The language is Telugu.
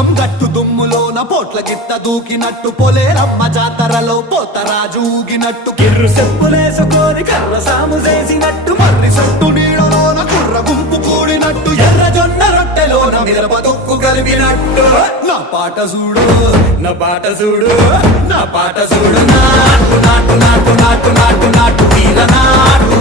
పోచం గట్టు దుమ్ములోన పోట్ల గిత్త దూకినట్టు పొలేరమ్మ జాతరలో పోతరాజు ఊగినట్టు కిర్రు చెప్పులేసుకొని కర్ర సాము చేసినట్టు మర్రి సొట్టు నీడలోన కుర్ర గుంపు కూడినట్టు ఎర్ర జొన్న రొట్టెలోన మిరప తొక్కు కలిపినట్టు నా పాట చూడు నా పాట చూడు నా పాట చూడు నాటు నాటు నాటు నాటు నాటు నాటు వీర నాటు